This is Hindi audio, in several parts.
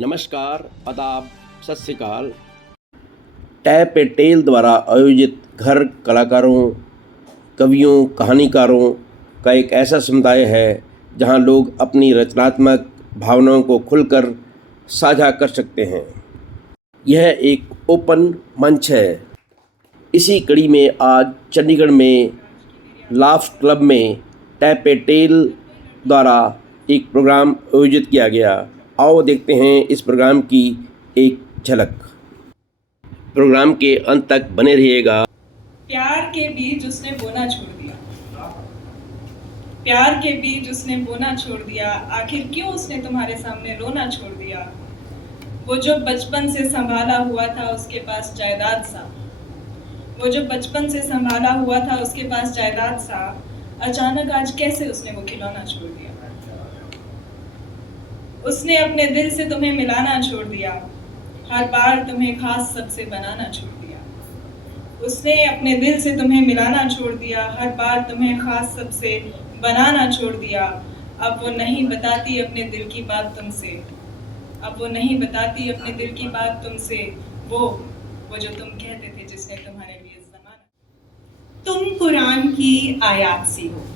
नमस्कार, आदाब, सत श्री अकाल। टैप ए टेल द्वारा आयोजित घर कलाकारों, कवियों, कहानीकारों का एक ऐसा समुदाय है जहां लोग अपनी रचनात्मक भावनाओं को खुलकर साझा कर सकते हैं। यह एक ओपन मंच है। इसी कड़ी में आज चंडीगढ़ में लाफ्ट क्लब में टैप ए टेल द्वारा एक प्रोग्राम आयोजित किया गया। आओ देखते हैं इस प्रोग्राम की एक झलक। प्रोग्राम के अंत तक बने रहिएगा। प्यार के बीज उसने बोना छोड़ दिया, प्यार के बीज उसने बोना छोड़ दिया, आखिर क्यों उसने तुम्हारे सामने रोना छोड़ दिया। वो जो बचपन से संभाला हुआ था उसके पास जायदाद सा, वो जो बचपन से संभाला हुआ था उसके पास जायदाद सा, अचानक आज कैसे उसने वो खिलौना छोड़ दिया। उसने अपने दिल से तुम्हें मिलाना छोड़ दिया, हर बार तुम्हें खास सबसे बनाना छोड़ दिया। उसने अपने दिल से तुम्हें मिलाना छोड़ दिया, हर बार तुम्हें खास सबसे बनाना छोड़ दिया। अब वो नहीं बताती अपने दिल की बात तुमसे, अब वो नहीं बताती अपने दिल की बात तुमसे, वो जो तुम कहते थे जिसने तुम्हारे लिए ज़माना। तुम कुरान की आयत सी हो,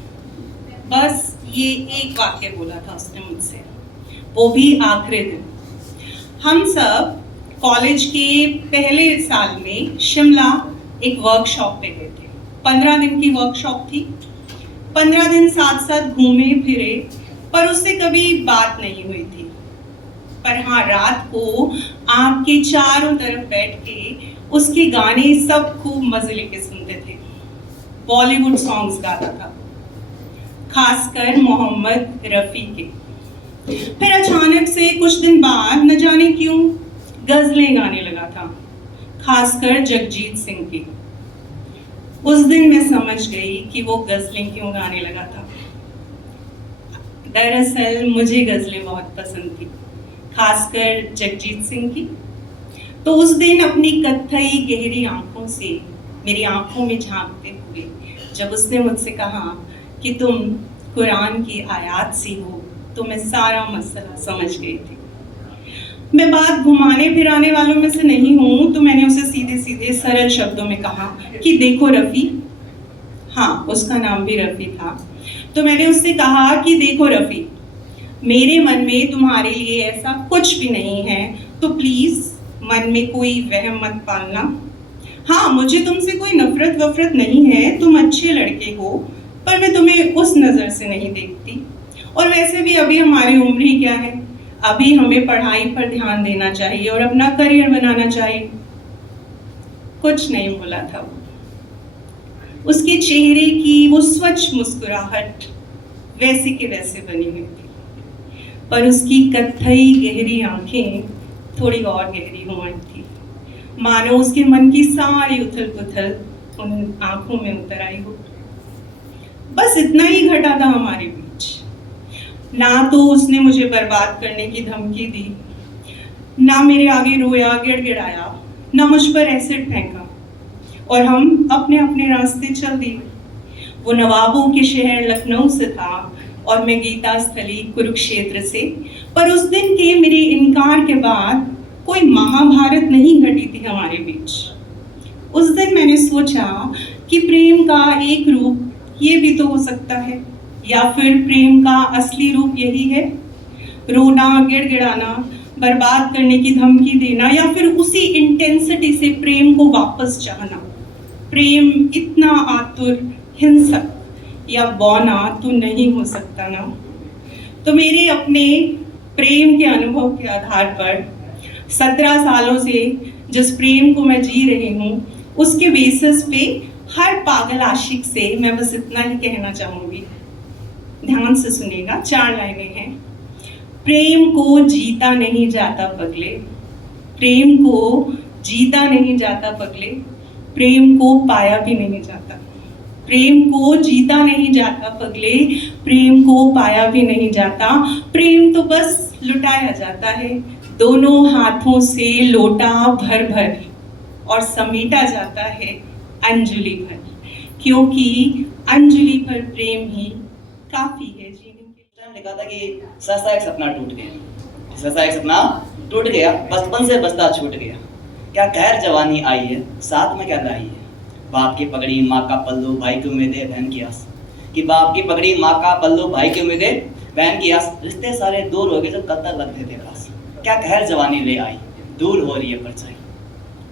बस ये एक वाक्य बोला था उसने मुझसे, वो भी आखिरी दिन। हम सब कॉलेज के पहले साल में शिमला एक वर्कशॉप पे गए थे। 15 दिन की वर्कशॉप थी। 15 दिन साथ साथ घूमे फिरे, पर उससे कभी बात नहीं हुई थी। पर हाँ, रात को आँख के चारों तरफ बैठ के उसके गाने सब खूब मजे लेके सुनते थे। बॉलीवुड सॉन्ग्स गाता था, खासकर मोहम्मद रफ़ी के। फिर अचानक से कुछ दिन बाद न जाने क्यों गजलें गाने लगा था, खासकर जगजीत सिंह की। उस दिन मैं समझ गई कि वो गजलें क्यों गाने लगा था। दरअसल मुझे गजलें बहुत पसंद थी, खासकर जगजीत सिंह की। तो उस दिन अपनी कत्थई गहरी आंखों से मेरी आंखों में झांकते हुए जब उसने मुझसे कहा कि तुम कुरान की आयत सी हो, तो मैं सारा मसला समझ गई थी। मैं बात घुमाने फिराने वालों में से नहीं हूँ, तो मैंने उसे सीधे सीधे सरल शब्दों में कहा कि देखो रफ़ी, हाँ उसका नाम भी रफ़ी था। तो मैंने उससे कहा कि देखो रफ़ी, मेरे मन में तुम्हारे लिए ऐसा कुछ भी नहीं है, तो प्लीज़ मन में कोई वहम मत पालना। हाँ, मुझे तुमसे कोई नफरत वफरत नहीं है, तुम अच्छे लड़के हो, पर मैं तुम्हें उस नज़र से नहीं देखती। और वैसे भी अभी हमारी उम्र ही क्या है, अभी हमें पढ़ाई पर ध्यान देना चाहिए और अपना करियर बनाना चाहिए। कुछ नहीं बोला था वो। उसके चेहरे की वो स्वच्छ मुस्कुराहट वैसे के वैसे बनी हुई थी, पर उसकी कत्थई गहरी आंखें थोड़ी और गहरी हो गई थी, मानो उसके मन की सारी उथल पुथल उन आंखों में उतर आई हो। बस इतना ही घटा था हमारे बीच। ना तो उसने मुझे बर्बाद करने की धमकी दी, ना मेरे आगे रोया गिड़गिड़ाया, ना मुझ पर एसिड फेंका, और हम अपने अपने रास्ते चल दिए। वो नवाबों के शहर लखनऊ से था और मैं गीता स्थली कुरुक्षेत्र से। पर उस दिन के मेरे इनकार के बाद कोई महाभारत नहीं घटी थी हमारे बीच। उस दिन मैंने सोचा कि प्रेम का एक रूप ये भी तो हो सकता है, या फिर प्रेम का असली रूप यही है, रोना गिड़गिड़ाना, बर्बाद करने की धमकी देना, या फिर उसी इंटेंसिटी से प्रेम को वापस चाहना। प्रेम इतना आतुर, हिंसक या बौना तो नहीं हो सकता ना। तो मेरे अपने प्रेम के अनुभव के आधार पर 17 सालों से जिस प्रेम को मैं जी रही हूँ, उसके बेसिस पे हर पागल आशिक से मैं बस इतना ही कहना चाहूँगी। ध्यान से सुनिएगा, 4 लाइनें हैं। प्रेम को जीता नहीं जाता पगले, प्रेम को जीता नहीं जाता पगले, प्रेम को पाया भी नहीं जाता। प्रेम को जीता नहीं जाता पगले, प्रेम को पाया भी नहीं जाता। प्रेम तो बस लुटाया जाता है दोनों हाथों से लोटा भर भर, और समेटा जाता है अंजलि भर, क्योंकि अंजलि भर प्रेम ही काफी है जीने के लिए। ने कहा था कि सहसा एक सपना टूट गया, जैसा एक सपना टूट गया, बचपन से बसता छूट गया। क्या खैर जवानी आई है, साथ में क्या लाई है। बाप की पगड़ी माँ का पल्लू, भाई की उम्मीदें बहन की आस। कि बाप की पगड़ी माँ का पल्लू, भाई की उम्मीदें बहन की आस। रिश्ते सारे दूर हो गए जब कत्ल लगते थे खास। क्या कहर जवानी ले आई, दूर हो रही है परछाई।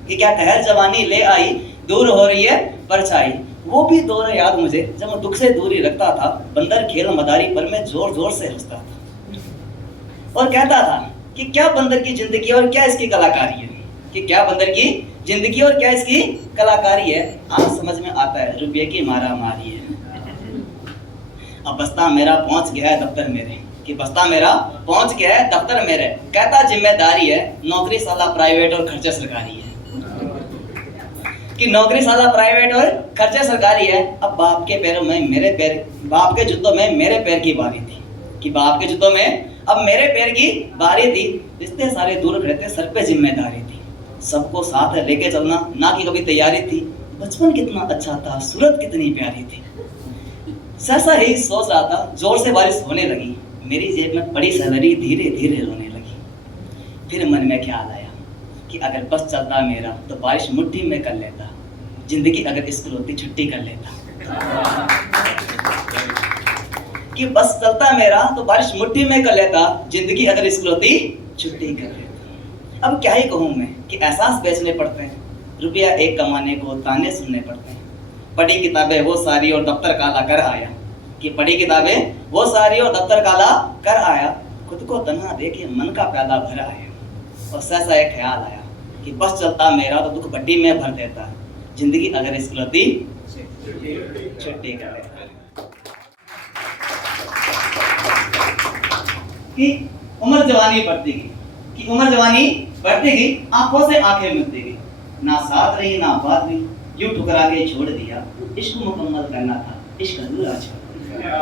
कि क्या कहर जवानी ले आई, दूर हो रही है परछाई। वो भी दौर याद मुझे जब मैं दुख से दूरी रखता था। बंदर खेल मदारी पर मैं जोर जोर से हंसता था और कहता था कि क्या बंदर की जिंदगी और क्या इसकी कलाकारी है। कि क्या बंदर की जिंदगी और क्या इसकी कलाकारी है। आज समझ में आता है रुपये की मारा मारी है। अब बस्ता मेरा पहुंच गया है दफ्तर मेरे। कि बस्ता मेरा पहुंच गया है दफ्तर मेरे। कहता जिम्मेदारी है, नौकरी साला प्राइवेट और खर्चे सरकारी है। कि नौकरी साला प्राइवेट और खर्चे सरकारी है। अब बाप के पैरों में मेरे पैर, बाप के जूतों में मेरे पैर की बारी थी। कि बाप के जूतों में अब मेरे पैर की बारी थी। रिश्ते सारे दूर रहते, सर पे जिम्मेदारी थी। सबको साथ लेके चलना ना की कभी तैयारी थी। बचपन कितना अच्छा था, सूरत कितनी प्यारी थी। सहसा ही सोच रहा था, जोर से बारिश होने लगी। मेरी जेब में पड़ी सैलरी धीरे धीरे रोने लगी। फिर मन में ख्याल आया कि अगर बस चलता मेरा तो बारिश मुट्ठी में कर लेता। जिंदगी अगर स्कूल होती छुट्टी कर लेता। कि बस चलता मेरा तो बारिश मुट्ठी में कर लेता। जिंदगी अगर स्कूल होती छुट्टी कर लेता। अब क्या ही कहूँ मैं कि एहसास बेचने पड़ते हैं, रुपया एक कमाने को ताने सुनने पड़ते हैं। पढ़ी किताबें वो सारी और दफ्तर काला कर आया। कि पढ़ी किताबें वो सारी और दफ्तर काला कर आया। खुद को तन्हा देखे मन का प्याला भर आया। और सहसा एक ख्याल आया कि बस चलता मेरा तो दुख भट्टी में भर देता। जिंदगी अगर स्कूल होती छुट्टी कर लेता। कि उम्र जवानी बढ़ती गई। कि उम्र जवानी बढ़ती गई, आंखों से आंखें मिलती गई। ना साथ रही ना बात हुई, यूं ठुकरा के छोड़ दिया। इश्क मुकम्मल करना था, इश्क अधूरा छोड़ दिया।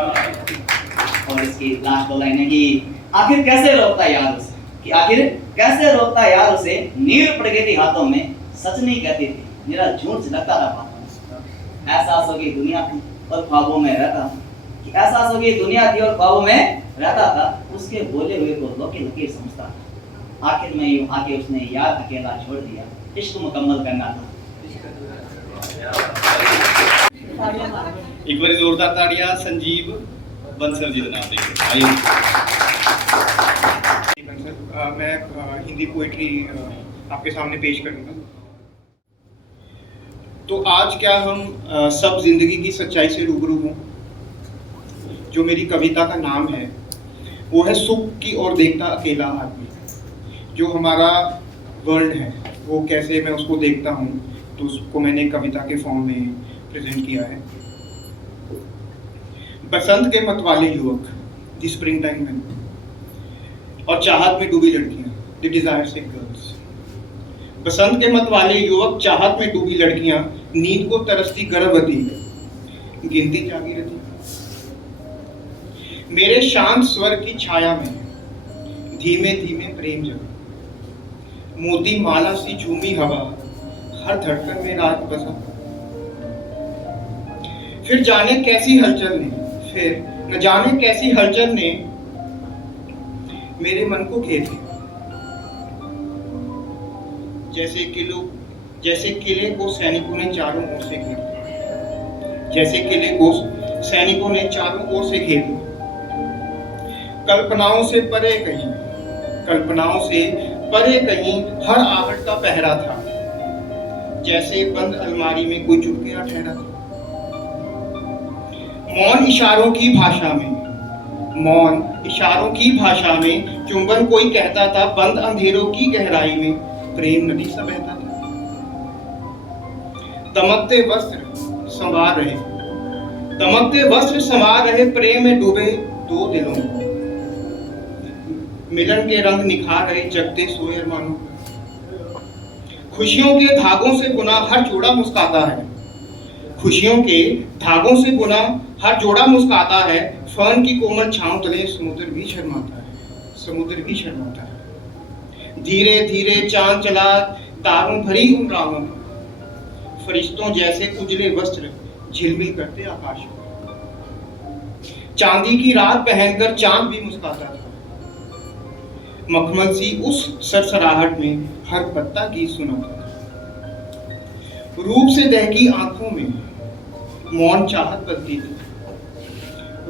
और इसकी लास्ट दो लाइनें कि आखिर कैसे रोकता यार उसे। कि आखिर कैसे रोकता यार उसे। नीर पड़ गई थी हाथों में, सच नहीं कहती थी, मेरा झूठ झलकता रहा। एहसास हो गई दुनिया थी और ख्वाबों में रहता। कि एहसास हो गई दुनिया थी और ख्वाबों में रहता था। उसके बोले हुए को लोके लकीर समझता था। आखिर में यूं आके उसने यार अकेला छोड़ दिया। इश्क मुकम्मल करना था। एक बार जोरदार ताड़ियां संजीव बंसल जी के नाम देंगे। आइए। मैं हिंदी पोइट्री आपके सामने पेश करूंगा। तो आज क्या हम सब जिंदगी की सच्चाई से रूबरू हों। जो मेरी कविता का नाम है वो है सुख की ओर देखता अकेला आदमी। जो हमारा वर्ल्ड है वो कैसे मैं उसको देखता हूँ, तो उसको मैंने कविता के फॉर्म में प्रेजेंट किया है। बसंत के मतवाले युवक, द स्प्रिंग टाइम मैन, और चाहत में डूबी लड़कियां, द डिजायर सिक गर्ल्स। बसंत के मतवाले युवक, चाहत में डूबी लड़कियां, नींद को तरसती गर्भवती, गिनती जागी रहती। मेरे शांत स्वर की छाया में धीमे धीमे प्रेम जगा। मोती माला सी झूमी हवा, हर धड़कन में रात बसा। फिर जाने कैसी हलचल ने, फिर न जाने कैसी हलचल ने मेरे मन को घेर लिया। जैसे किले को सैनिकों ने चारों ओर से घेर लिया। जैसे किले को सैनिकों ने चारों ओर से घेर लिया। कल्पनाओं से परे कहीं, कल्पनाओं से परे कहीं हर आहट का पहरा था। जैसे बंद अलमारी में कोई चुटकिला ठहरा था। मौन इशारों की भाषा में, मौन इशारों की भाषा में चुंबन कोई कहता था। बंद अंधेरों की गहराई में प्रेम नदी सा बहता था। दमकते वस्त्र संवार रहे, दमकते वस्त्र संवार रहे, प्रेम में डूबे दो दिलों को। मिलन के रंग निखार रहे, जगते सोए अरमानों। खुशियों के धागों से बुना हर जोड़ा मुस्काता है। खुशियों के धागों से बुना हर जोड़ा मुस्काता है। फर्न की कोमल छांव तले समुद्र भी शर्माता है, समुद्र भी शर्माता है। धीरे धीरे चांद चला तारों भरी उन राहों में। फरिश्तों जैसे उजले वस्त्र झिलमिल करते आकाश में। चांदी की रात पहनकर चांद भी मुस्काता था। मखमल सी उस सरसराहट में हर पत्ता की सुनाता था। रूप से दहकी आंखों में मौन चाहत पलती थी,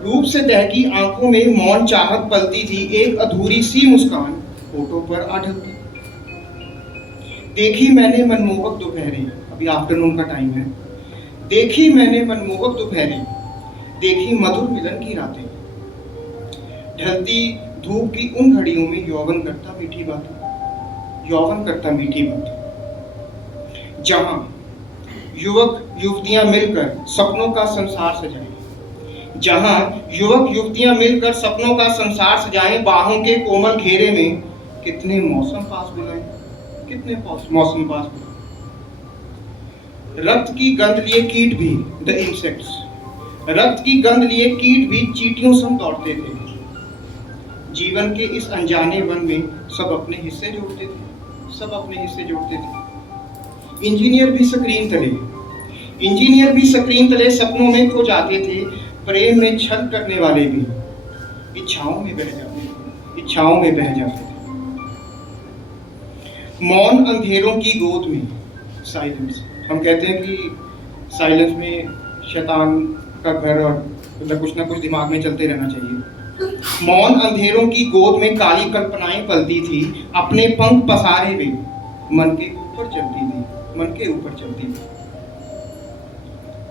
रूप से दहकी आंखों में मौन चाहत पलती थी, एक अधूरी सी मुस्कान होठों पर आ ढलती। देखी मैंने मनमोहक दोपहरें, अभी आफ्टरनून का टाइम है, देखी मैंने मनमोहक दोपहरें, देखी मधुर मिलन की रातें, ढलती धूप की उन घड़ियों में यौवन करता मीठी बातें, यौवन करता मीठी बातें, जहां युवक युवतियां मिलकर सपनों का संसार सजाएं, जहां युवक युवतियां मिलकर सपनों का संसार सजाएं, बाहों के कोमल घेरे में कितने मौसम पास बुलाएं, कितने मौसम पास बुलाएं। रक्त की गंध लिए कीट भी, द इंसेक्ट्स, रक्त की गंध लिए कीट भी चींटियों संग दौड़ते थे। जीवन के इस अनजाने वन में सब अपने हिस्से जोड़ते थे, सब अपने हिस्से जोड़ते थे। इंजीनियर भी स्क्रीन तले, इंजीनियर भी स्क्रीन तले सपनों में खो जाते थे, प्रेम में छल करने वाले भी इच्छाओं में बह जाते थे, इच्छाओं में बह जाते थे। मौन अंधेरों की गोद में साइलेंस, हम कहते हैं कि साइलेंस में शैतान का घर और मतलब कुछ ना कुछ दिमाग में चलते रहना चाहिए। मौन अंधेरों की गोद में काली कल्पनाएं पलती थी, अपने पंख पसारे हुए मन के ऊपर चलती थी, मन के ऊपर चलती थी।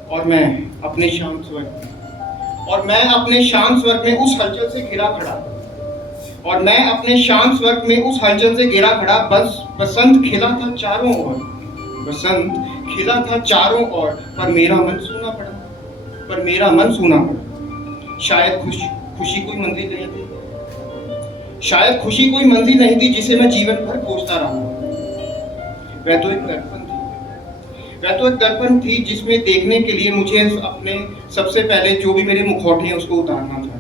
और मैं अपने शांत स्वर्ग में, और मैं अपने शांत स्वर्ग में उस हलचल से घिरा खड़ा, और मैं अपने शांत स्वर्ग में उस हलचल से घिरा खड़ा। बस बसंत खिला था चारों ओर, बसंत खिला था चारों ओर, पर मेरा मन सूना पड़ा, पर मेरा मन सूना पड़ा। शायद खुशी कोई मंजिल नहीं थी, शायद खुशी कोई मंजिल नहीं थी जिसे मैं जीवन भर खोजता रहा। वह तो एक दर्पण थी, वह तो एक दर्पण थी जिसमें देखने के लिए मुझे अपने सबसे पहले जो भी मेरे मुखौटे हैं उसको उतारना था।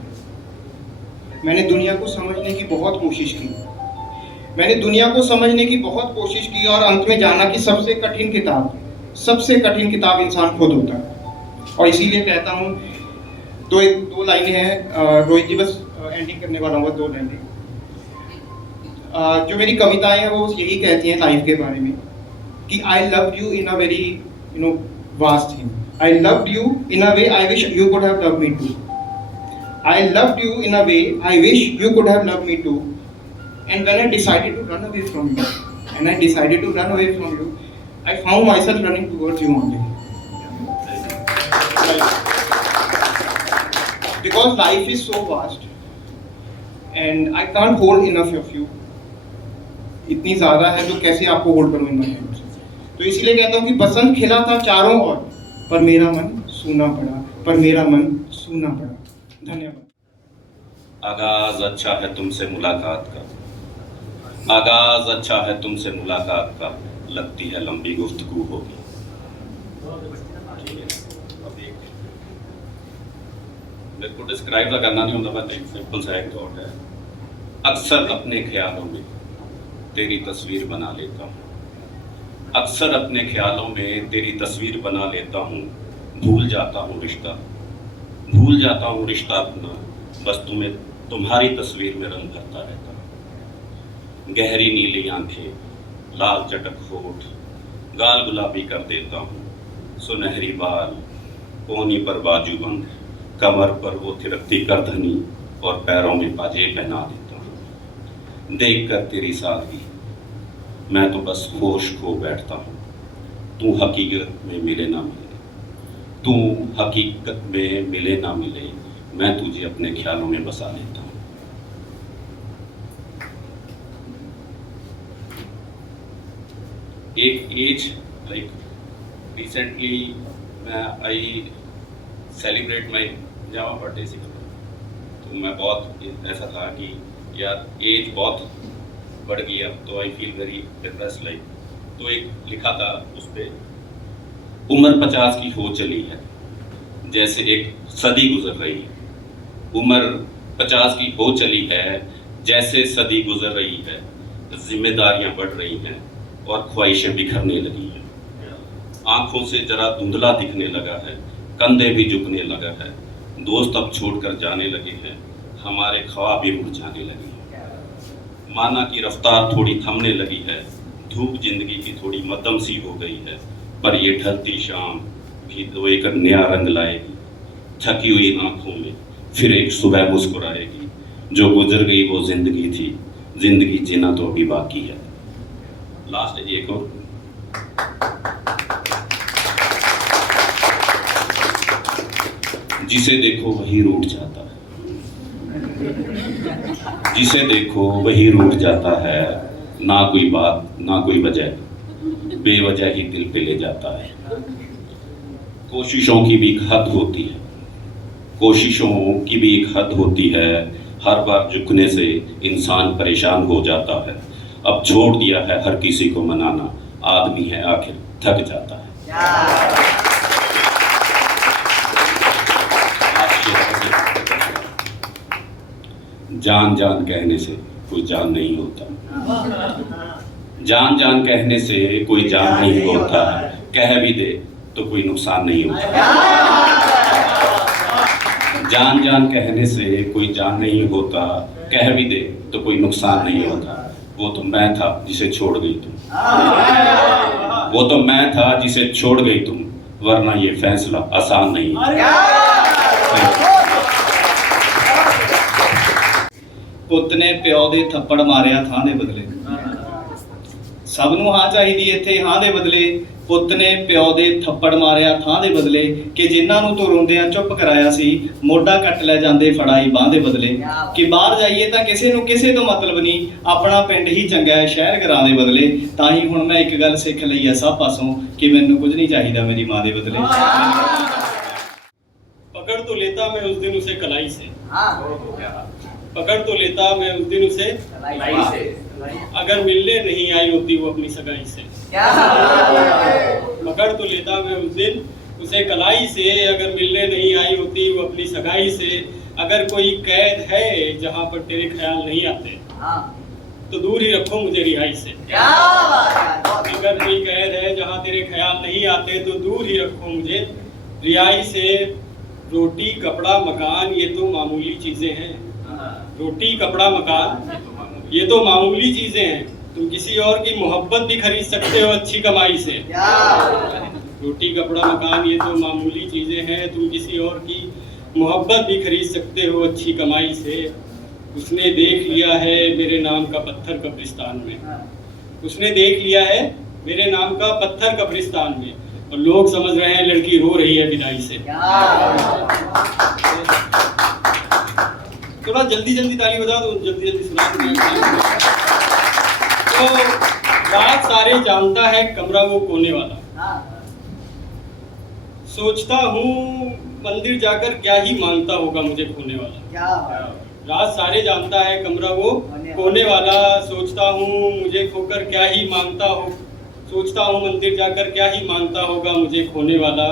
मैंने दुनिया को समझने की बहुत कोशिश की, मैंने दुनिया को समझने की बहुत कोशिश की, और अंत में जाना कि सबसे कठिन किताब इंसान खुद होता है। और इसीलिए कहता हूँ, दो लाइनें हैं रोहित जी, बस एंडिंग करने वाला हूँ, 2 लाइनें। जो मेरी कविताएं हैं वो यही कहती हैं लाइफ के बारे में कि I love you in a very vast thing, I love you in a way I wish you could have loved me too, I loved you in a way I wish you could have loved me too. And when I decided to run away from you, I found myself running towards you only. Because life is so vast and I can't hold enough of you. इतनी ज़्यादा है तो कैसे आपको होल्ड करूँ इन माय हैंड्स। तो इसीलिए कहता हूँ कि बसंत खिला था चारों ओर, पर मेरा मन सूना पड़ा, पर मेरा मन सूना पड़ा। धन्यवाद। आगाज अच्छा है तुमसे मुलाकात का, आगाज अच्छा है तुमसे मुलाकात का, लगती है लंबी गुफ्तगू होगी। मेरे को डिस्क्राइब करना नहीं होता, बस एक सिंपल सा एक थॉट है। अक्सर अपने ख्यालों में तेरी तस्वीर बना लेता हूँ, अक्सर अपने ख्यालों में तेरी तस्वीर बना लेता हूँ, भूल जाता हूँ रिश्ता, भूल जाता हूँ रिश्ता अपना, बस तुम्हें तुम्हारी तस्वीर में रंग भरता रहता हूँ। गहरी नीली आंखें, लाल चटक होठ, गाल गुलाबी कर देता हूँ, सुनहरी बाल, कोहनी पर बाजूबंद, कमर पर वो थिरकती करधनी और पैरों में पाजे पहना देता हूँ। देख कर तेरी सादगी मैं तो बस होश खो बैठता हूँ, तू हकीकत में मिले ना मिले, तू हकीकत में मिले ना मिले, मैं तुझे अपने ख्यालों में बसा लेता हूँ। एक as like recently I celebrate my java birthday से, तो मैं बहुत ऐसा था कि यार एज बहुत बढ़ गई अब, तो I feel very depressed like. तो एक लिखा था उस पर, उम्र 50 की हो चली है जैसे एक सदी गुजर रही है, उम्र 50 की हो चली है जैसे सदी गुजर रही है, जिम्मेदारियां बढ़ रही हैं और ख्वाहिशें बिखरने लगी हैं, आंखों से जरा धुंधला दिखने लगा है, कंधे भी झुकने लगा है, दोस्त अब छोड़कर जाने लगे हैं, हमारे ख्वाब भी मुरझाने लगे हैं। माना की रफ्तार थोड़ी थमने लगी है, धूप जिंदगी की थोड़ी मध्यम सी हो गई है, पर ये ढलती शाम भी तो एक नया रंग लाएगी। थकी हुई आंखों में फिर एक सुबह मुस्कुराएगी। जो गुजर गई वो जिंदगी थी, जिंदगी जीना तो अभी बाकी है। लास्ट है जी एक और। जिसे देखो वही रूठ जाता है, जिसे देखो वही रूठ जाता है, ना कोई बात ना कोई वजह, बेवजह ही दिल पे ले जाता है। कोशिशों की भी एक हद होती है, कोशिशों की भी एक हद होती है, हर बार झुकने से इंसान परेशान हो जाता है। अब छोड़ दिया है हर किसी को मनाना, आदमी है आखिर थक जाता है। जान जान कहने से कोई जान नहीं होता, जान जान कहने से कोई जान नहीं होता, कह भी दे तो कोई नुकसान नहीं होता। जान जान कहने से कोई जान नहीं होता, कह भी दे तो कोई नुकसान नहीं होता। वो तो मैं था जिसे छोड़ गई तुम, वो तो मैं था जिसे छोड़ गई तुम, वरना ये फैसला आसान नहीं है। ਪੁੱਤ ਨੇ ਪਿਓ ਦੇ ਥੱਪੜ ਮਾਰਿਆ ਥਾਂ ਦੇ ਬਦਲੇ। ਸਭ ਨੂੰ ਹਾਂ ਚਾਹੀਦੀ ਇੱਥੇ ਹਾਂ ਦੇ ਬਦਲੇ। ਪੁੱਤ ਨੇ ਪਿਓ ਦੇ ਥੱਪੜ ਮਾਰਿਆ ਥਾਂ ਦੇ ਬਦਲੇ, ਕਿ ਜਿਨ੍ਹਾਂ ਨੂੰ ਤੂੰ ਰੋਂਦਿਆਂ ਚੁੱਪ ਕਰਾਇਆ ਸੀ, ਮੋਢਾ ਕੱਟ ਲੈ ਜਾਂਦੇ ਫੜਾਈ ਬਾਂਹ ਦੇ ਬਦਲੇ। ਕਿ ਬਾਹਰ ਜਾਈਏ ਤਾਂ ਕਿਸੇ ਨੂੰ ਕਿਸੇ ਤੋਂ ਮਤਲਬ ਨਹੀਂ, ਆਪਣਾ ਪਿੰਡ ਹੀ ਚੰਗਾ ਹੈ ਸ਼ਹਿਰ ਘਰਾਂ ਦੇ ਬਦਲੇ। ਤਾਂ ਹੀ ਹੁਣ ਮੈਂ ਇੱਕ ਗੱਲ ਸਿੱਖ ਲਈ ਹੈ ਸਭ ਪਾਸੋਂ, ਕਿ ਮੈਨੂੰ ਕੁਝ ਨਹੀਂ ਚਾਹੀਦਾ ਮੇਰੀ ਮਾਂ ਦੇ ਬਦਲੇ। पकड़ तो लेता मैं उस दिन उसे कलाई से, पकड़ तो लेता मैं उस दिन उसे कलाई से, अगर मिलने नहीं आई होती वो अपनी सगाई से। पकड़ तो लेता मैं उस दिन उसे कलाई से, अगर मिलने नहीं आई होती वो अपनी सगाई से। अगर कोई कैद है जहाँ पर तेरे ख्याल नहीं आते, तो दूर ही रखो मुझे रिहाई से। अगर कोई कैद है जहाँ तेरे ख्याल नहीं आते, तो दूर ही रखो मुझे रिहाई से। रोटी कपड़ा मकान ये तो मामूली चीजें हैं, रोटी कपड़ा मकान ये तो मामूली चीजें हैं, तुम किसी और की मोहब्बत भी खरीद सकते हो अच्छी कमाई से। रोटी कपड़ा मकान ये तो मामूली चीजें हैं, तुम किसी और की मोहब्बत भी खरीद सकते हो अच्छी कमाई से। उसने देख लिया है मेरे नाम का पत्थर कब्रिस्तान में, उसने देख लिया है मेरे नाम का पत्थर कब्रिस्तान में, और लोग समझ रहे हैं लड़की रो रही है विदाई से। थोड़ा जल्दी जल्दी ताली बजा दो, जल्दी जल्दी सुना दो। तो रात सारे जानता है कमरा वो कोने वाला, सोचता हूँ मंदिर जाकर क्या ही मांगता होगा मुझे खोने वाला। रात सारे जानता है कमरा वो कोने वाला, सोचता हूँ मुझे खोकर क्या ही मांगता हो, सोचता हूँ मंदिर जाकर क्या ही मांगता होगा मुझे खोने वाला।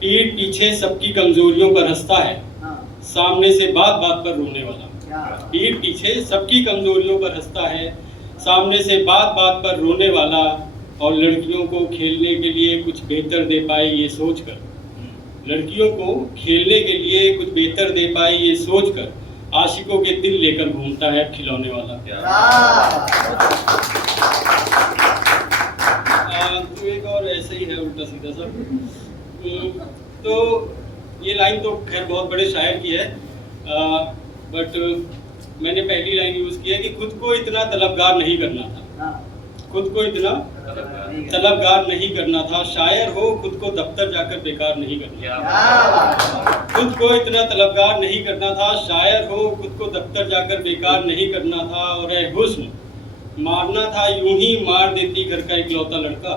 पीठ पीछे सबकी कमजोरियों पर हंसता है, सामने से बात बात पर रोने वाला। पीठ पीछे सबकी कमजोरियों पर हंसता है, सामने से बात बात पर रोने वाला। और लड़कियों को खेलने के लिए कुछ बेहतर दे पाए ये सोचकर, लड़कियों को खेलने के लिए कुछ बेहतर दे पाए ये सोचकर, आशिकों के दिल लेकर घूमता है खिलौने वाला। तो एक और ऐसे ही है उल्टा सीधा सब। तो ये लाइन तो खैर बहुत बड़े शायर की है, बट मैंने पहली लाइन यूज़ की है कि खुद को इतना तलबगार नहीं करना था, खुद को इतना तलबगार नहीं करना था। शायर हो खुद को दफ्तर जाकर बेकार नहीं करना, खुद को इतना तलबगार नहीं करना था। शायर हो खुद को दफ्तर जाकर बेकार नहीं करना था। और ए हुस्न मारना था यूं ही मार देती घर का इकलौता लड़का,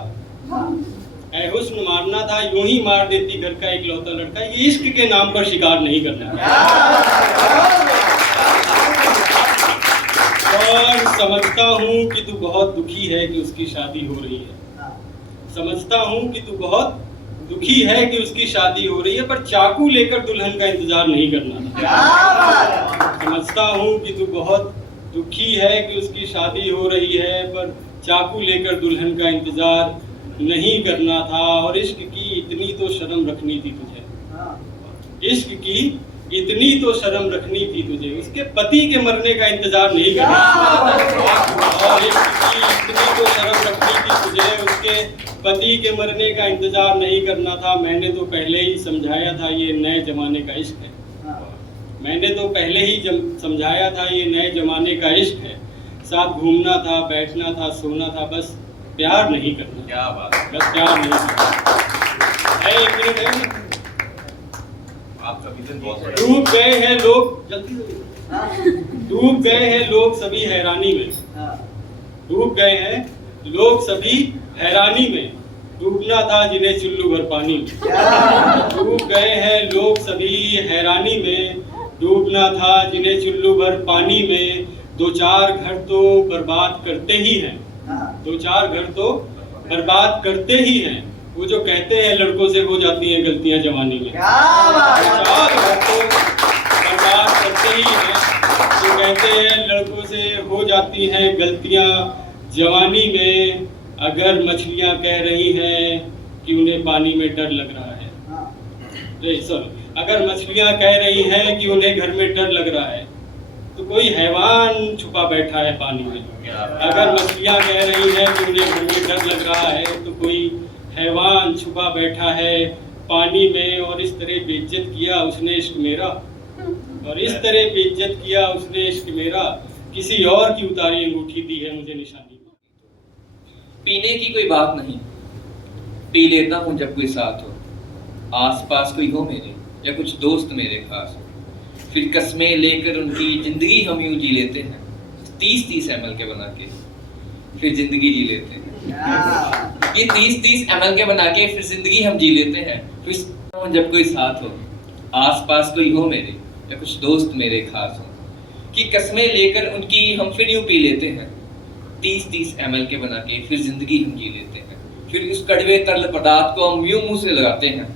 ऐ हुस्न मारना था यूं ही मार देती घर का इकलौता लड़का। ये इश्क के नाम पर शिकार नहीं करना। और समझता हूँ कि तू बहुत दुखी है कि उसकी शादी हो रही है, समझता हूँ कि तू बहुत दुखी है कि उसकी शादी हो रही है, पर चाकू लेकर दुल्हन का इंतजार नहीं करना था। समझता हूँ कि तू बहुत दुखी है कि उसकी शादी हो रही है, पर चाकू लेकर दुल्हन का इंतजार नहीं करना था। और इश्क की इतनी तो शर्म रखनी थी तुझे, इश्क की इतनी तो शर्म रखनी थी तुझे, उसके पति के मरने का इंतजार नहीं करना। और इतनी तो शर्म रखनी थी तुझे, उसके पति के मरने का इंतजार नहीं करना था। मैंने तो पहले ही समझाया था ये नए जमाने का इश्क है। मैंने तो पहले ही समझाया था ये नए जमाने का इश्क है। साथ घूमना था, बैठना था, सोना था, बस प्यार नहीं करना। क्या बात है। बस प्यार नहीं करना। एक मिनट है, आपका विजन बहुत बड़ा है। डूब गए हैं लोग, जल्दी जल्दी, डूब गए हैं लोग सभी हैरानी में। डूब गए हैं लोग सभी हैरानी में, डूबना था जिन्हें चुल्लू भर पानी में। डूब गए हैं लोग सभी हैरानी में, डूबना था जिन्हें चुल्लू भर पानी में। दो चार घर तो बर्बाद करते ही हैं, दो चार घर तो बर्बाद करते ही हैं। वो जो कहते हैं लड़कों से हो जाती हैं गलतियां जवानी में, दो चार घर तो बर्बाद करते ही हैं। जो कहते हैं लड़कों से हो जाती हैं गलतियां जवानी में। अगर मछलियां कह रही हैं कि उन्हें पानी में डर लग रहा है, सॉरी, अगर मछलियां कह रही हैं कि उन्हें घर में डर लग रहा है, तो कोई हैवान छुपा बैठा है पानी में। अगर मछलियां कह रही हैं कि उन्हें घर में डर लग रहा है, तो कोई हैवान छुपा बैठा है पानी में। और इस तरह बेइज्जत किया उसने इश्क मेरा, और इस तरह बेइज्जत किया उसने इश्क मेरा। किसी और की उतारी अंगूठी दी है मुझे निशानी। पीने की कोई बात नहीं, पी लेता हूँ जब कोई साथ हो, आसपास कोई हो मेरे या कुछ दोस्त मेरे खास हो। फिर कस्में लेकर उनकी जिंदगी हम यूं जी लेते हैं, 30-30 ml के बना के फिर जिंदगी जी लेते हैं। ये 30-30 ml के बना के फिर जिंदगी हम जी लेते हैं। फिर जब कोई साथ हो, आसपास कोई हो मेरे या कुछ दोस्त मेरे खास हो, कि कस्में लेकर उनकी हम फिर यूं पी लेते हैं, 30-30 ml के बना के फिर जिंदगी हम जी लेते हैं। फिर उस कड़वे तरल पदार्थ को हम यूं मुंह से लगाते हैं,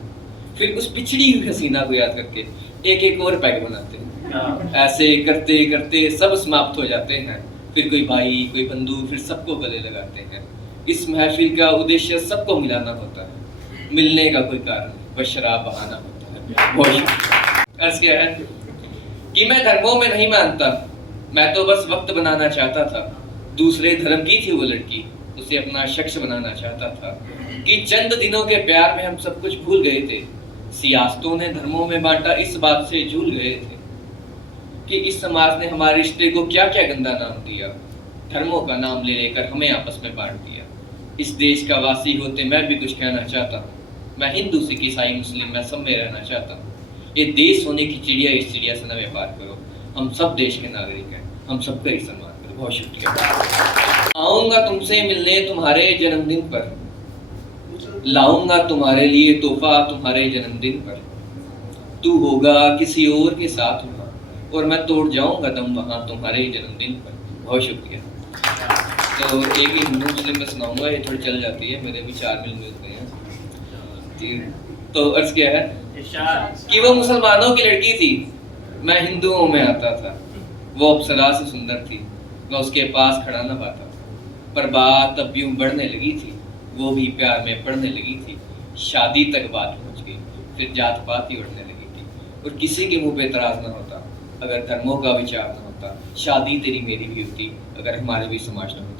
फिर उस पिछड़ी हुई हसीना को याद करके एक एक और पैक बनाते हैं। ऐसे करते करते सब समाप्त हो जाते हैं। फिर कोई भाई, कोई बंधु, फिर सबको गले लगाते हैं। इस महफिल का उद्देश्य सबको मिलाना होता है, मिलने का कोई कारण बस शराब बहाना होता है। अर्ज क्या है कि मैं धर्मों में नहीं मानता, मैं तो बस वक्त बनाना चाहता था। दूसरे धर्म की थी वो लड़की, उसे अपना शख्स बनाना चाहता था। कि चंद दिनों के प्यार में हम सब कुछ भूल गए थे, सियासतों ने धर्मों में बांटा इस बात से झूल गए थे कि इस समाज ने हमारे रिश्ते को क्या क्या गंदा नाम दिया। धर्मों का नाम ले लेकर हमें आपस में बांट दिया। इस देश का वासी होते मैं भी कुछ कहना चाहता हूँ, मैं हिंदू, सिख, ईसाई, मुस्लिम, मैं सब में रहना चाहता हूँ। ये देश होने की चिड़िया, इस चिड़िया से न व्यापार करो। हम सब देश के नागरिक हैं, हम सबका ही सम्मान करो। बहुत शुक्रिया। आऊँगा तुमसे मिलने तुम्हारे जन्मदिन पर, लाऊंगा तुम्हारे लिए तोहफा तुम्हारे जन्मदिन पर। तू होगा किसी और के साथ होगा और मैं तोड़ जाऊंगा दम वहाँ तुम्हारे जन्मदिन पर। बहुत शुक्रिया। तो एक ही हिंदू मुस्लिम में सुनाऊंगा, ये थोड़ी चल जाती है, मेरे भी 4 मिल मिलते हैं। तो अर्ज क्या है कि वो मुसलमानों की लड़की थी, मैं हिंदुओं में आता था। वो अप्सरा से सुंदर थी, मैं उसके पास खड़ा न पाता, पर बात अब यूं बढ़ने लगी थी, वो भी प्यार में पड़ने लगी थी। शादी तक बात पहुंच गई, फिर जात पात ही उड़ने लगी थी। और किसी के मुंह पे एतराज न होता अगर धर्मों का विचार न होता। शादी तेरी मेरी भी होती अगर हमारे भी समाज न होता।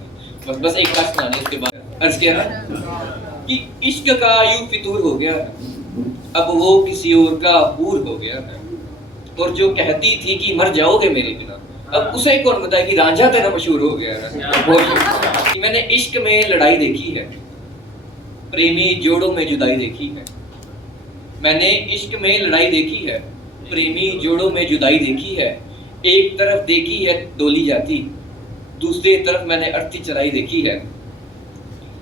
बस एक बात सुनाने, उसके बाद अर्ज क्या है कि इश्क का यूं फितूर हो गया है, अब वो किसी और का हूर हो गया है। और जो कहती थी कि मर जाओगे मेरे बिना, अब उसे कौन बताए कि रांझा तेरा मशहूर हो गया है। मैंने इश्क में लड़ाई देखी है, प्रेमी जोड़ों में जुदाई देखी है। मैंने इश्क में लड़ाई देखी है, प्रेमी जोड़ों में जुदाई देखी है। एक तरफ देखी है डोली जाती, दूसरी तरफ मैंने अर्थी चलाई देखी है।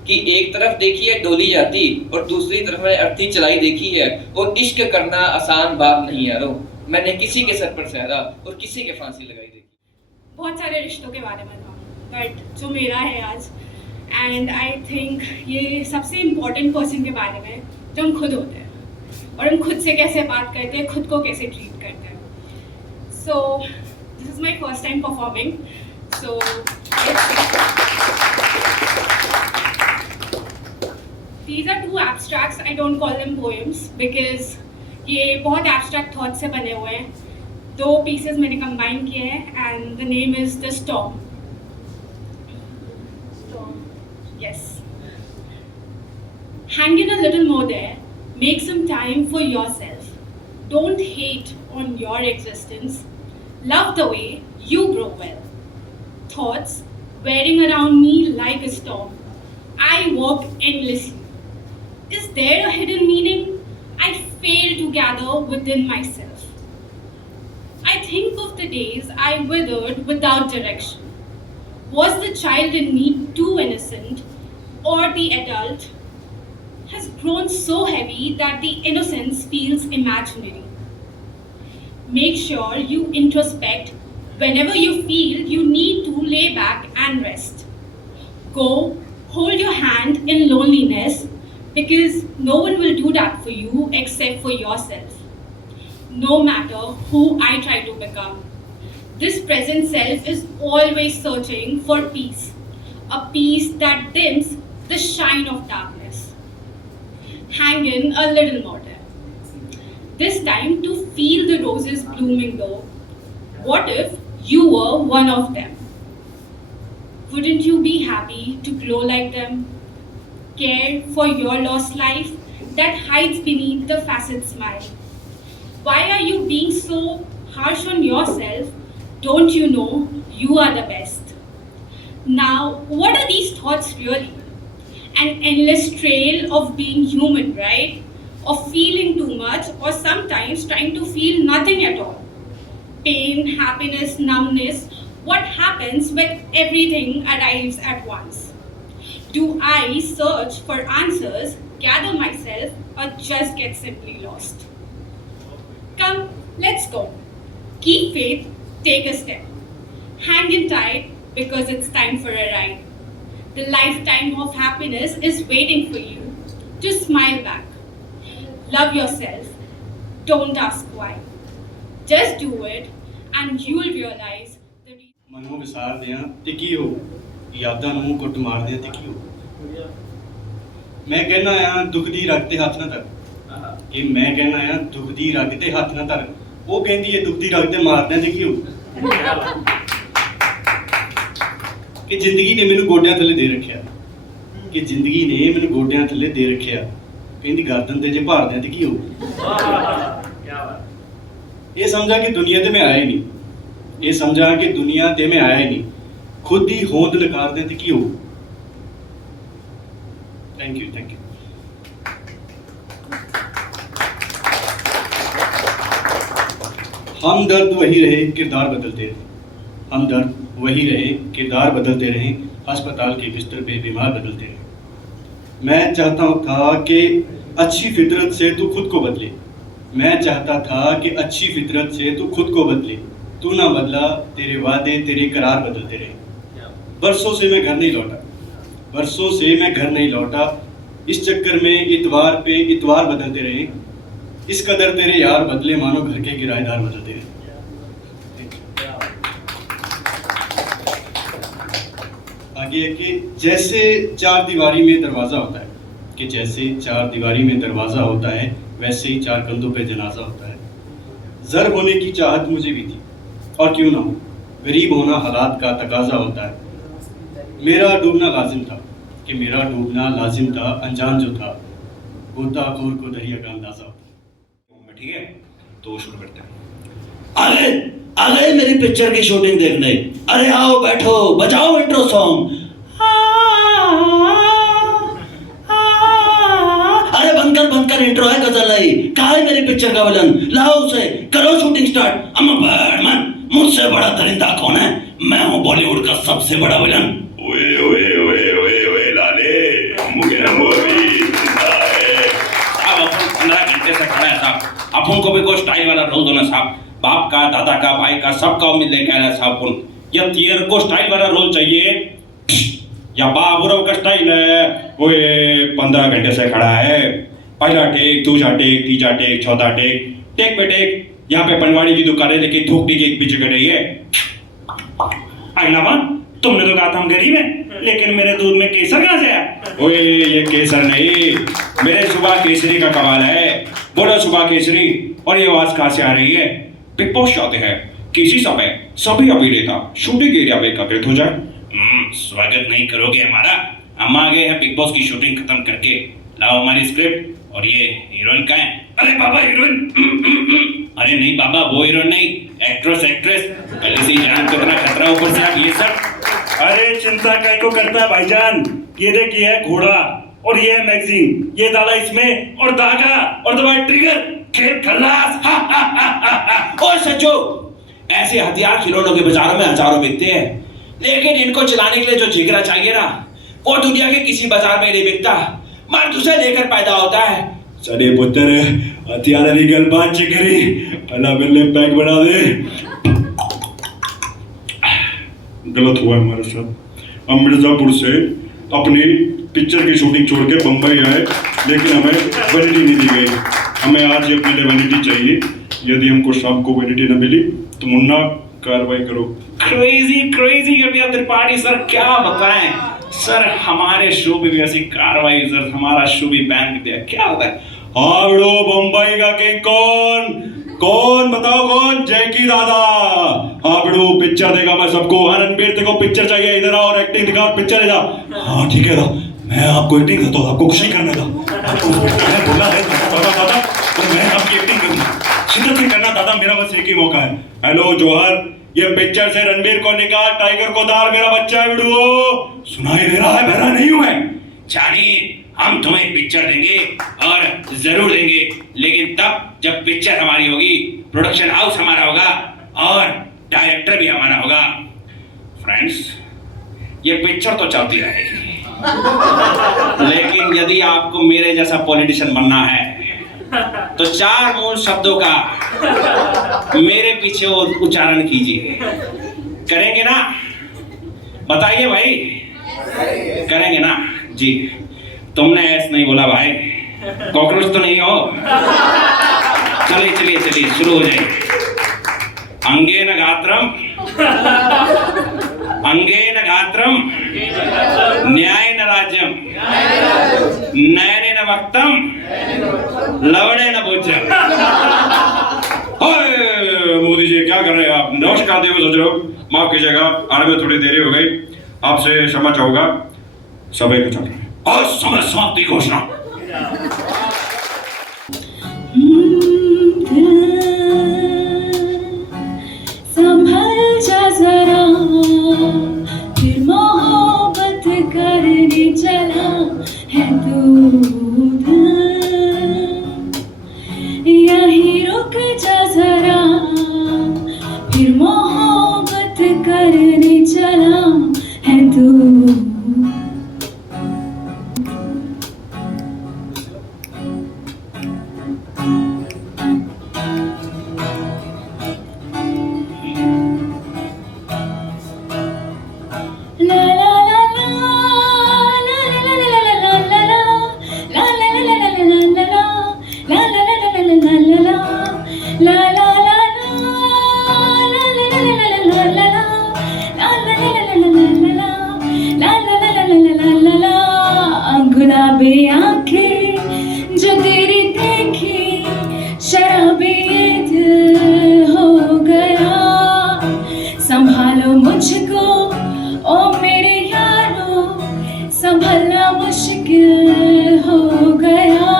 कि एक तरफ देखी है डोली जाती और दूसरी तरफ मैंने अर्थी चलाई देखी है। और इश्क करना आसान बात नहीं यारो, मैंने किसी के सर पर सहरा और किसी के फांसी लगाई देखी। बहुत सारे रिश्तों के बारे में था, बट जो मेरा है आज, एंड आई थिंक ये सबसे इम्पोर्टेंट पर्सन के बारे में जो हम खुद होते हैं और हम खुद से कैसे बात करते हैं, खुद को कैसे ट्रीट करते हैं। So this is my first time performing, so these are two abstracts. I don't call them poems because ये बहुत एब्स्ट्रैक्ट थॉट से बने हुए हैं। 2 पीसेस मैंने कंबाइन किए हैं and the name is the storm. Yes, hang in a little more there, make some time for yourself, don't hate on your existence, love the way you grow well. Thoughts wearing around me like a storm, I walk endlessly. Is there a hidden meaning I fail to gather within myself? I think of the days I withered without direction. Was the child in me too innocent, or the adult has grown so heavy that the innocence feels imaginary? Make sure you introspect whenever you feel you need to lay back and rest. Go hold your hand in loneliness, because no one will do that for you except for yourself. No matter who I try to become, this present self is always searching for peace, a peace that dims the shine of darkness. Hang in a little more there. This time to feel the roses blooming though. What if you were one of them? Wouldn't you be happy to glow like them? Care for your lost life that hides beneath the facet smile. Why are you being so harsh on yourself? Don't you know you are the best? Now, what are these thoughts really? An endless trail of being human, right? Of feeling too much, or sometimes trying to feel nothing at all. Pain, happiness, numbness. What happens when everything arrives at once? Do I search for answers, gather myself, or just get simply lost? Come, let's go. Keep faith, take a step. Hang in tight, because it's time for a ride. The lifetime of happiness is waiting for you to smile back. Love yourself. Don't ask why. Just do it, and you'll realize the reason. ਮਨੋਂ ਵਿਸਾਰਦੇ ਹਾਂ ਤੇ ਕੀ ਹੋ, ਯਾਦਾਂ ਨੂੰ ਕੁੱਟ ਮਾਰਦੇ ਹਾਂ ਤੇ ਕੀ ਹੋ। ਮੈਂ ਕਹਿੰਦਾ ਆ ਦੁੱਖ ਦੀ ਰਗ ਤੇ ਹੱਥ ਨਾ ਧਰ, ਕਿ ਮੈਂ ਕਹਿੰਦਾ ਆ ਦੁੱਖ ਦੀ ਰਗ ਤੇ ਹੱਥ ਨਾ ਧਰ, ਉਹ ਕਹਿੰਦੀ ਹੈ ਦੁੱਖ ਦੀ ਰਗ ਤੇ ਮਾਰਦੇ ਹਾਂ ਤੇ ਕੀ ਹੋ। ਕਿ ਜ਼ਿੰਦਗੀ ਨੇ ਮੈਨੂੰ ਗੋਡਿਆਂ ਥੱਲੇ ਦੇ ਰੱਖਿਆ, ਕਿ ਜ਼ਿੰਦਗੀ ਨੇ ਮੈਨੂੰ ਗੋਡਿਆਂ ਥੱਲੇ ਦੇ ਰੱਖਿਆ, ਕਹਿੰਦੀ ਗਰਦਨ ਤੇ ਜੇ ਭਾਰਦੇ ਹਾਂ ਤੇ ਕੀ ਹੋ। ਇਹ ਸਮਝਾ ਕਿ ਦੁਨੀਆ ਤੇ ਮੈਂ ਆਇਆ ਹੀ ਨਹੀਂ, ਇਹ ਸਮਝਾ ਕਿ ਦੁਨੀਆ ਤੇ ਮੈਂ ਆਇਆ ਹੀ ਨਹੀਂ, खुद ही होंद नकार दे कि हो। Thank you, thank you. हमदर्द वही रहे, किरदार बदलते रहे, हमदर्द वही रहे, किरदार बदलते रहे, अस्पताल के बिस्तर पे बीमार बदलते रहे। मैं चाहता था कि अच्छी फितरत से तू खुद को बदले, मैं चाहता था कि अच्छी फितरत से तू खुद को बदले, तू ना बदला, तेरे वादे तेरे करार बदलते रहे। बरसों से मैं घर नहीं लौटा, बरसों से मैं घर नहीं लौटा, इस चक्कर में इतवार पे इतवार बदलते रहे, इस कदर तेरे यार बदले मानो घर के किराएदार बदलते रहे। आगे है कि जैसे चार दीवारी में दरवाज़ा होता है, कि जैसे चार दीवारी में दरवाज़ा होता है, वैसे ही चार कंधों पे जनाजा होता है। ज़र होने की चाहत मुझे भी थी, और क्यों ना हो, गरीब होना हालात का तकाजा होता है। मेरा डूबना लाजिम था, कि मेरा डूबना लाजिम था, अनजान जो था, गोताखोर को दरिया का अंदाजा होता है। ठीक है, तो शुरू करते हैं। अरे मेरी पिक्चर की शूटिंग देखने, अरे आओ बैठो, बजाओ इंट्रो सॉन्ग। अरे बंद कर इंट्रो है गजल नहीं, कहाँ है मेरी पिक्चर का विलन, लाओ उसे, करो शूटिंग स्टार्ट। अम्मा बैडमैन, मुझसे बड़ा दरिंदा कौन है, मैं हूँ बॉलीवुड का सबसे बड़ा विलन। ओए ओए ओए ओए ओए लाले, मुझे मोरी जिंदा है। अब अपन 15 घंटे से खड़ा है साहब, अपन को भी कोई स्टाइल वाला रोल दो ना साहब, बाप का, दादा का, भाई का, सबका उम्मीद लेके आया साहब अपन। या तेरे को स्टाइल वाला रोल चाहिए या बाबूराव का स्टाइल है। ओए 15 घंटे से खड़ा है, पहला टेक, दूसरा टेक, तीसरा टेक, चौथा टेक, टेक पे टेक। यहाँ पे बनवाड़ी की दुकान है, लेकिन थूक भी के एक पीछे कर रही है। अगलावा, तुमने तो कहा था हम गरीब हैं, लेकिन मेरे दूध में केसर कहाँ से आया? ओए ये केसर नहीं, मेरे सुबह केसरी का कमाल है। बोलो सुबह केसरी। और ये आवाज कहाँ से आ रही है? बिग बॉस चाहते हैं किसी समय सभी अभिनेता शूटिंग एरिया में एकत्रित हो जाए। स्वागत नहीं करोगे हमारा? हम आ गए हैं बिग बॉस की शूटिंग खत्म करके। लाओ हमारी स्क्रिप्ट। और ये हीरोइन कहाँ है? अरे बाबा हीरोइन। अरे नहीं बाबा, वो हीरोइन नहीं, एक्ट्रेस। पहले से ही जान कितना खतरा, ऊपर से आप ये सब। अरे चिंता काय को करता है भाईजान? ये देखिए है घोड़ा और ये है मैगजीन, ये डाला इसमें और धागा और दबाए ट्रिगर, खेल खल्लास। और सचो, ऐसे हथियार खिलौनों के बाजारों में हजारों बिकते हैं, लेकिन इनको चलाने के लिए जो जिगरा चाहिए ना, वो दुनिया के किसी बाजार में नहीं बिकता। मर्द उसे लेकर पैदा होता है। सड़े पुत्र हथियार लीगल बात चिकरी अल्लाह मिलने पैक बना दे। गलत हुआ हमारे साथ। हम मिर्जापुर से अपनी पिक्चर की शूटिंग छोड़ के बम्बई आए, लेकिन हमें वैलिडिटी नहीं दी गई। हमें आज ही अपने लिए वैलिडिटी चाहिए। यदि हमको शाम को वैलिडिटी न मिली तो मुन्ना कार्रवाई करो। क्रेजी कविता त्रिपाठी सर, क्या बताएं सर, हमारे शो में भी ऐसी कार्रवाई सर, हमारा शो भी बैन कर दिया। क्या होता है? हाँ बेड़ो, बम्बई का किंग कौन बताओ कौन? जैकी दादा। हाँ बेड़ो, पिक्चर देगा मैं सबको। रणबीर तेरे को पिक्चर चाहिए, इधर आओ और एक्टिंग दिखा, पिक्चर ले जा। हाँ ठीक है दा, मैं आपको एक्टिंग देता हूँ, आपको खुशी करने का। आपको बोला है दादा, तो मैं आपकी एक्टिंग करूँगा। शिद्दत से करना दादा, मेरा बस एक ही मौका है। हेलो जौहर, ये पिक्चर से रणबीर को निकाल, टाइगर को दाल, मेरा बच्चा है बिड़ू। सुनाई दे रहा है? बहरा नहीं हुए जानी, हम तुम्हें पिक्चर देंगे और जरूर देंगे, लेकिन तब जब पिक्चर हमारी होगी, प्रोडक्शन हाउस हमारा होगा और डायरेक्टर भी हमारा होगा। फ्रेंड्स, ये पिक्चर तो चलती रहेगी, लेकिन यदि आपको मेरे जैसा पॉलिटिशियन बनना है तो 4 मूल शब्दों का मेरे पीछे उच्चारण कीजिए। करेंगे ना? बताइए भाई, करेंगे ना? जी। तुमने ऐसे नहीं बोला भाई, कॉकरोच तो नहीं हो? चलिए शुरू हो जाए। अंगेन गात्रम न्यायेन राज्यम नयनेन वक्तम लवणेन भोज्यम। मोदी जी क्या कर रहे हैं आप? नमस्कार देव सज्जनों, माफ कीजिएगा, आने में थोड़ी देरी हो गई, आपसे क्षमा चाहूंगा। समय को चल रहा है और समय समाप्ति घोषणा। संभल जा जरा, फिर मोहब्बत करने चला है तू। यही रुक जा जरा, फिर मोहब्बत करने चला है तू। गुलाबी आंखें जो तेरी देखी, शराबी दिल हो गया। संभालो मुझको ओ मेरे यारो, संभलना मुश्किल हो गया।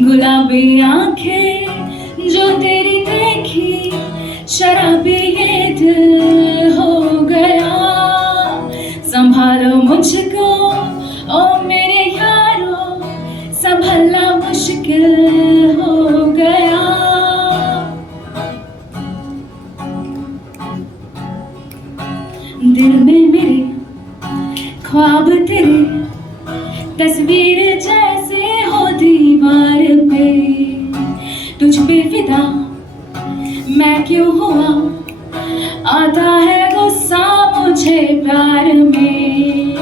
गुलाबी आंखें जो तेरी देखी, शराबी ये दिल हो गया। संभालो मुझको ओ मेरे यारो, संभलना मुश्किल हो गया। दिल में मेरे ख्वाब तेरे, तस्वीर जैसे हो दीवार पे। तुझ पे फिदा मैं क्यों हुआ, आता है गुस्सा मुझे प्यार में।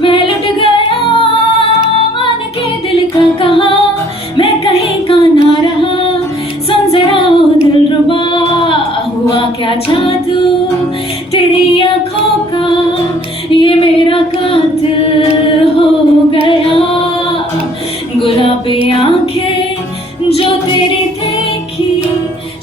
मैं लुट गया मान के दिल का कहा, मैं कहीं का ना रहा। सुन जरा ओ दिलरुबा, हुआ क्या जादू तेरी आंखों का, ये मेरा कातिल हो गया। गुलाबी आंखें जो